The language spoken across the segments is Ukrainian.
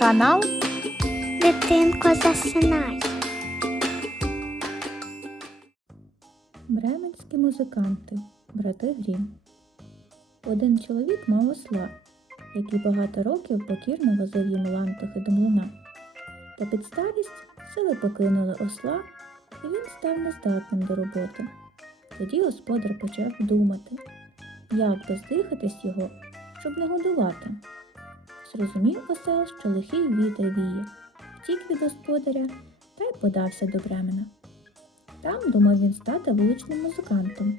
Канал Дитинко засинай. Бременські музиканти, брати Грім. Один чоловік мав осла, який багато років покірно возив йому лантухи до млина. Та під старість сили покинули осла, і він став нездатним до роботи. Тоді господар почав думати, як би здихатись його, щоб не годувати. Зрозумів осел, що лихий вітер віє, втік від господаря та й подався до Бремена. Там думав він стати вуличним музикантом.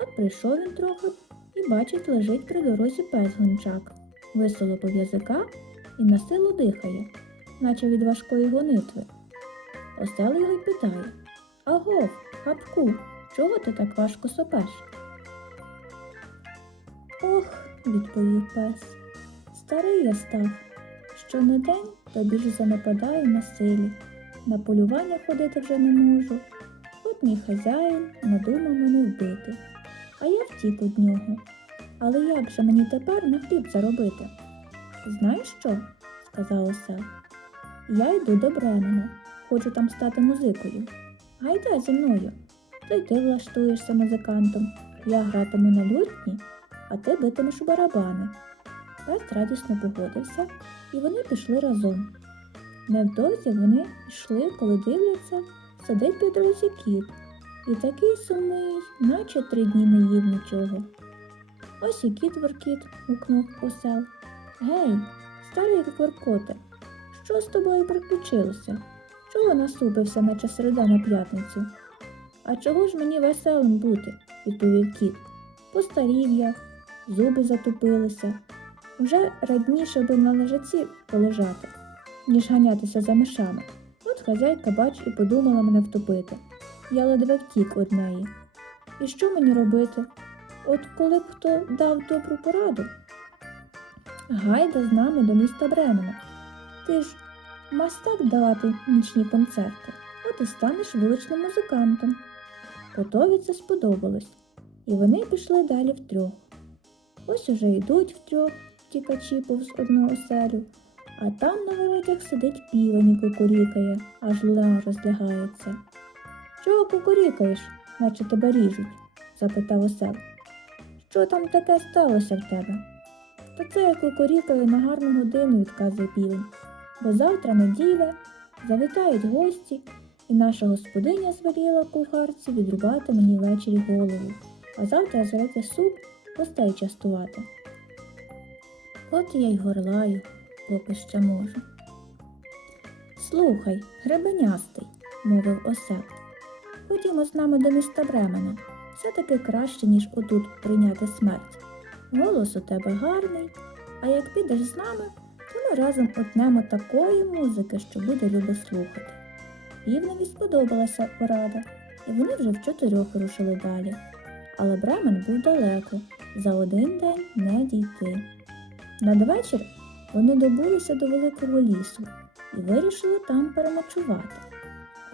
От прийшов він трохи і бачить, лежить при дорозі пес гончак, висолопив язика і на силу дихає, наче від важкої гонитви. Осел його й питає Агов, гапку, чого ти так важко сопеш? Ох, відповів пес, старий я став. Щонедень тобі ж занепадаю на силі, на полювання ходити вже не можу. От мій хазяїн надумав мене вбити, а я втік від нього. Але як же мені тепер на хліб заробити? Знаєш що? сказав осел. Я йду до Бремена, хочу там стати музикою. Гайда зі мною. То й ти влаштуєшся музикантом. Я гратиму на лютні, а ти битимеш у барабани. Пес радісно погодився, і вони пішли разом. Невдовзі вони йшли, коли дивляться, сидить під дорозі кіт, і такий сумний, наче три дні не їв нічого. Ось і кіт воркіт, гукнув осел. Гей, старий воркоте, що з тобою приключилося? Чого насупився, наче середа на п'ятницю? А чого ж мені веселим бути? відповів кіт. Постарів я, зуби затупилися. Вже радніше би на лежаці полежати, ніж ганятися за мишами. От хазяйка, бач, і подумала мене втопити. Я ледве втік од неї. І що мені робити? От коли б хто дав добру пораду? Гайда з нами до міста Бремена. Ти ж мастак давати нічні концерти, от і станеш вуличним музикантом. Котові це сподобалось, і вони пішли далі втрьох. Ось уже йдуть втрьох втікачі повз одного оселю, а там на воротях сидить півень і кукурікає, аж луна розлягається. Чого кукурікаєш, наче тебе ріжуть? запитав осел. Що там таке сталося в тебе? Та це я кукурікаю на гарну годину, відказує півень, бо завтра неділя, завітають гості, і наша господиня звеліла кухарці відрубати мені ввечері голову, а завтра зварити суп, гостей частувати. От я й горлаю, поки ще можу. Слухай, гребенястий, мовив осел. Ходімо з нами до міста Бремена. Все таки краще, ніж отут прийняти смерть. Голос у тебе гарний, а як підеш з нами, то ми разом отнемо такої музики, що буде любо слухати. Півневі сподобалася порада, і вони вже в чотирьох рушили далі. Але Бремен був далеко, за один день не дійти. Надвечір вони добулися до великого лісу і вирішили там переночувати.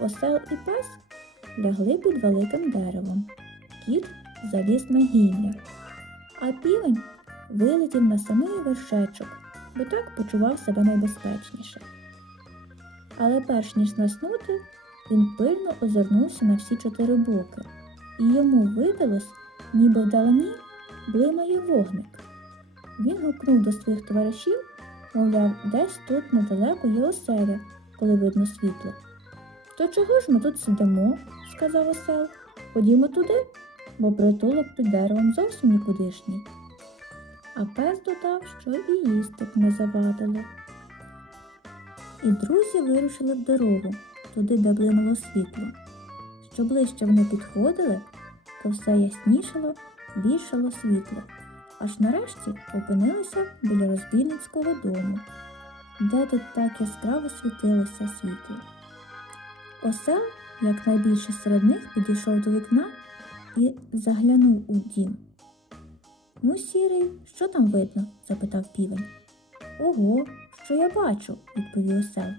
Осел і пес лягли під великим деревом. Кіт заліз на гілля, а півень вилетів на самий вершечок, бо так почував себе найбезпечніше. Але перш ніж заснути, він пильно озирнувся на всі чотири боки, і йому видалось, ніби вдалині блимає вогник. Він гукнув до своїх товаришів, мовляв, десь тут недалеко є оселя, коли видно світло. То чого ж ми тут сидимо? сказав осел. Ходімо туди, бо притулок під деревом зовсім нікудишній. А пес додав, що і їсти б не завадило. І друзі вирушили в дорогу, туди, де блимало світло. Що ближче вони підходили, то все яснішало, більшало світло аж нарешті опинилися біля розбійницького дому, де тут так яскраво світилося світло. Осел, як найбільше серед них, підійшов до вікна і заглянув у дім. Ну, сірий, що там видно? запитав півень. Ого, що я бачу, відповів осел.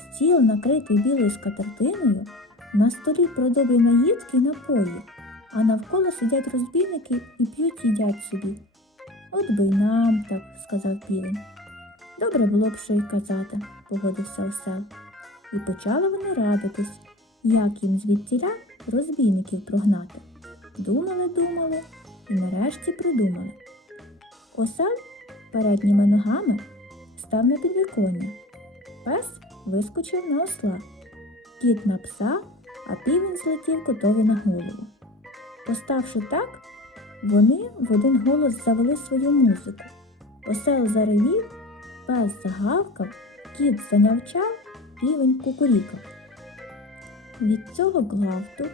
Стіл, накритий білою скатертиною, на столі продобі наїдки й напої, а навколо сидять розбійники і п'ють їдять собі. От би й нам так, сказав півень. Добре було б що й казати, погодився осел. І почали вони радитись, як їм звідтіля розбійників прогнати. Думали, думали і нарешті придумали. Осел передніми ногами став на підвіконня. Пес вискочив на осла, кіт на пса, а півень злетів котові на голову. Поставши так, вони в один голос завели свою музику. Осел заревів, пес загавкав, кіт занявчав, півень кукурікав. Від цього гвалту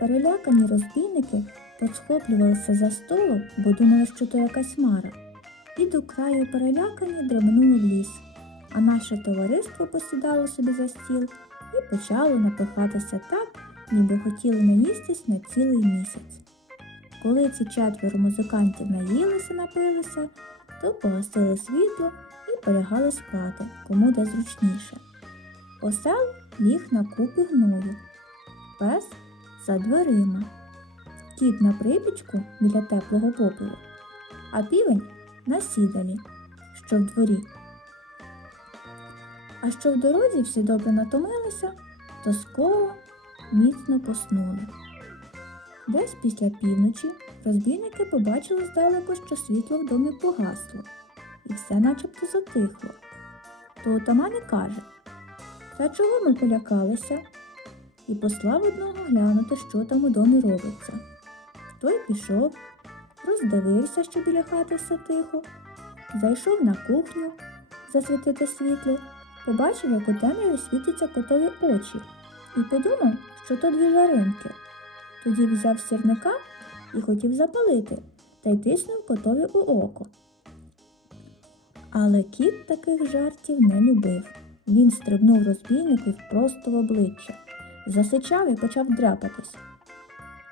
перелякані розбійники посхоплювалися за столу, бо думали, що то якась мара, і до краю перелякані дременули в ліс, а наше товариство посідало собі за стіл і почало напихатися так, ніби хотіли наїстись на цілий місяць. Коли ці четверо музикантів наїлися, напилися, то погасили світло і полягали спати, кому де зручніше. Осел ліг на купі гною, пес за дверима, кіт на припічку біля теплого попелу, а півень на сідалі, що в дворі. А що в дорозі всі добре натомилися, то скоро міцно поснули. Десь після півночі розбійники побачили здалеку, що світло в домі погасло, і все начебто затихло. То отаман і каже Та чого ми полякалися? І послав одного глянути, що там у домі робиться. Той пішов, роздивився, що біля хати все тихо, зайшов на кухню засвітити світло, побачив, як у темряві світяться котові очі, і подумав, що то дві жаринки. Тоді взяв сірника і хотів запалити, та й тиснув котові у око. Але кіт таких жартів не любив. Він стрибнув розбійнику просто в обличчя, засичав і почав дряпатись.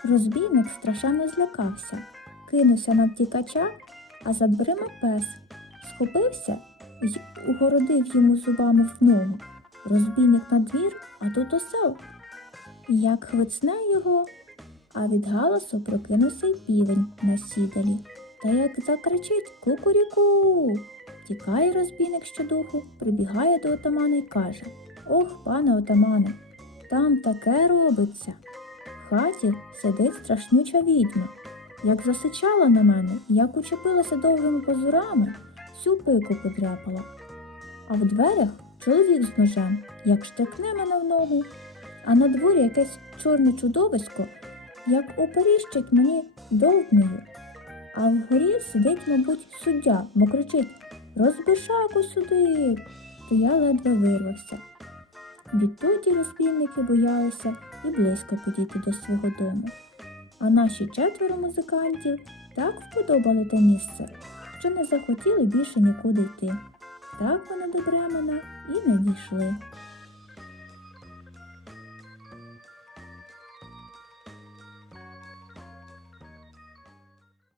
Розбійник страшенно злякався, кинувся на втікача, а за дверима пес схопився й угородив йому зубами в ногу. Розбійник на двір, а тут осел. Як хвицне його, а від галасу прокинувся й півень на сідалі. Та як закричить кукуріку. Тікає розбійник щодуху, прибігає до отамана й каже Ох, пане отамане, там таке робиться. В хаті сидить страшнюча відьма. Як засичала на мене, як учепилася довгими позурами, всю пику подряпала. А в дверях чоловік з ножем, як штикне мене в ногу, а на дворі якесь чорне чудовисько, як оперіщить мені довбнею. А вгорі сидить, мабуть, суддя, бо кричить Розбишаку сюди. То я ледве вирвався. Відтоді розбійники боялися і близько підійти до свого дому. А наші четверо музикантів так вподобали те місце, що не захотіли більше нікуди йти. Так вони до Бремена і не дійшли.